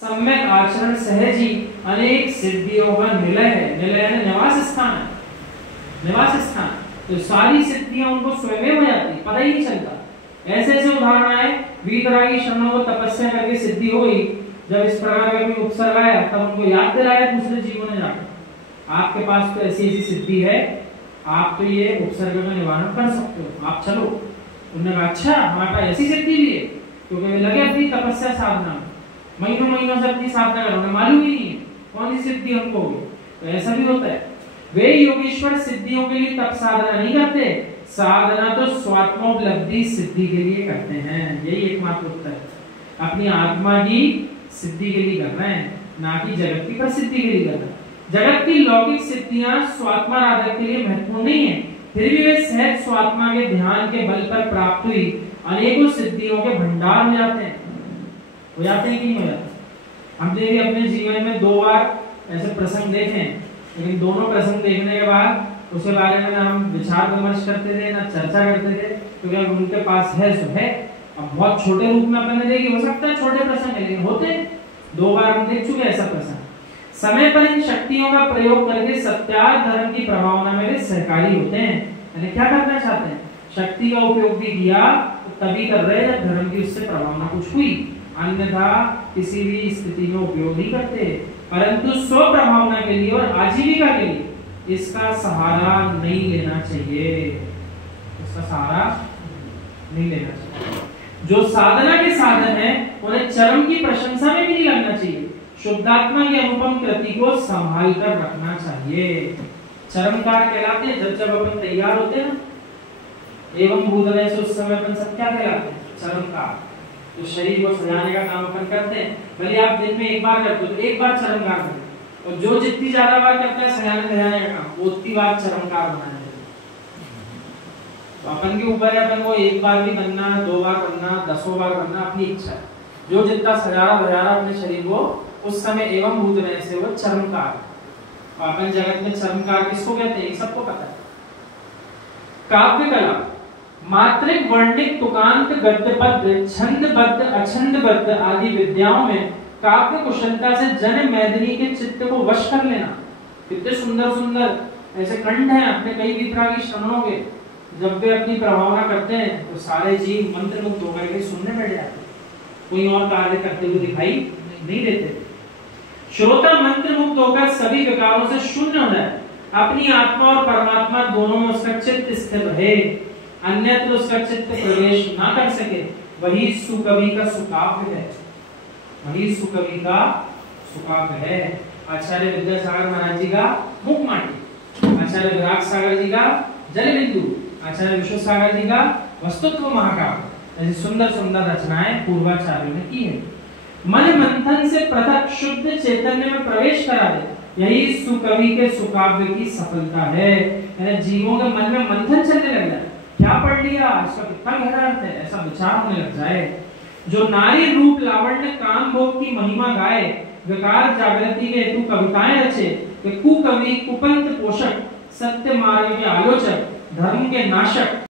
सम्यक आचरण सहज ही अनेक सिद्धियों का निलय है। निलय यानी निवास स्थान है, निवास स्थान। तो सारी सिद्धियां उनको स्वयं हो जाती, पता ही नहीं चलता। ऐसे ऐसे उदाहरण आए, वीतरागी शरणों को तपस्या करके सिद्धि हो गई। जब इस प्रकार का कोई उपसर्ग आया तब उनको याद दिलाया दूसरे जीवों ने जाकर, आपके पास तो ऐसी ऐसी सिद्धि है, आप तो ये उपसर्ग का निवारण कर सकते हो, आप चलो। उन्होंने कहा अच्छा हमारे पास ऐसी सिद्धि भी है, क्योंकि वे लगे अपनी तपस्या साधना में, महीनों महीनों से अपनी साधना कर रहे हैं, मालूम ही नहीं है कौन सी सिद्धि हमको होगी। तो ऐसा भी होता है। वे योगेश्वर सिद्धियों के लिए तप साधना नहीं करते, साधना तो स्वात्मोपलब्धि सिद्धि के लिए करते हैं। यही एकमात्र उत्तर है। अपनी आत्मा की सिद्धि के लिए कर रहे हैं, ना कि जगत की प्रसिद्धि के लिए कर रहे हैं। जगत की लौकिक सिद्धियां स्वात्मा राधक के लिए महत्वपूर्ण नहीं है, फिर भी वे सहज स्वात्मा के ध्यान के बल पर प्राप्त हुई अनेकों सिद्धियों के भंडार हो जाते हैं। हो जाते हैं कि नहीं हो जाते? हमने भी अपने जीवन में 2 बार ऐसे प्रसंग देखे हैं, लेकिन दोनों प्रसंग देखने के बाद उसके बारे में ना हम विचार विमर्श करते थे ना चर्चा करते थे, क्योंकि अब उनके पास है सो है। अब बहुत छोटे रूप में अपन ने देखे, हो सकता है छोटे प्रसंग है, लेकिन होते 2 बार हम देख चुके ऐसा प्रसंग। समय पर इन शक्तियों का प्रयोग करके सत्यार्थ धर्म की प्रभावना में वे सहकारी होते हैं। यानी क्या करना चाहते हैं? शक्ति का उपयोग भी किया तो तभी कर रहे जब धर्म की उससे प्रभावना कुछ हुई, अन्यथा किसी भी स्थिति में उपयोग नहीं करते। परंतु स्व प्रभावना के लिए और आजीविका के लिए इसका सहारा नहीं लेना चाहिए, इसका सहारा नहीं लेना चाहिए। जो साधना के साधन है उन्हें चरम की प्रशंसा में भी नहीं लगना चाहिए, शुद्धात्मा की अनुपम कृति को संभाल कर रखना चाहिए। चरमकार कहलाते हैं जब अपन तैयार होते हैं ना, एवं भूतलय से उस समय अपन सब क्या कहलाते हैं? चरमकार। जो शरीर को सजाने का काम अपन करते हैं, भले आप दिन में 1 बार करते हो तो 1 बार चरमकार करें, और जो जितनी ज्यादा बार करता है सजाने का काम, वो उतनी बार चरमकार बनाना चाहिए। तो अपन के ऊपर है, अपन को 1 बार भी बनना, 2 बार बनना, 10 बार बनना अपनी इच्छा है। जो जितना सजारा बजारा अपने शरीर को उस समय एवं भूतलय से वो चरमकार। अपन जगत में चरमकार किसको कहते हैं? सबको पता है। काव्य कला मात्रिक वर्णिक तुकांत गद्य पद्य छंदबद्ध अछंदबद्ध आदि विद्याओं में काव्य कुशलता से जन मैदिनी के चित्त को वश कर लेना। कितने सुंदर सुंदर ऐसे कंठ हैं अपने कई वीतरागी श्रवणों के, जब वे अपनी प्रभावना करते हैं तो सारे जीव मंत्रमुग्ध होकर के सुनने बैठ जाते, कोई और कार्य करते हुए दिखाई नहीं देते। श्रोता मंत्रमुग्ध होकर सभी विकारों से शून्य हो जाए, अपनी आत्मा और परमात्मा दोनों में उसका चित्त स्थिर रहे, अन्यत्र उसका चित्त प्रवेश ना कर सके, वही सुकवि का सुकाव्य है, वही सुकवि का सुकाव्य है। आचार्य विद्यासागर महाराज जी का मुखमाटी, आचार्य विराग सागर जी का जल बिंदु, आचार्य विश्वसागर जी का वस्तुत्व महाकाव्य, ऐसी सुंदर सुंदर रचनाएं पूर्वाचार्यों ने की है। मन मंथन से पृथक शुद्ध चैतन्य में प्रवेश करा दे, यही सुकवि के सुकाव्य की सफलता है। यानी जीवों के मन में मंथन चलने लग जाए, क्या पढ़ लिया, इसका कितना गहरा अर्थ है, ऐसा विचार होने लग जाए। जो नारी रूप लावण्य काम भोग की महिमा गाए, विकार जागृति के हेतु कविताएं रचे, कुकवि कुपंत पोषक, सत्य मार्ग के आलोचक, धर्म के नाशक,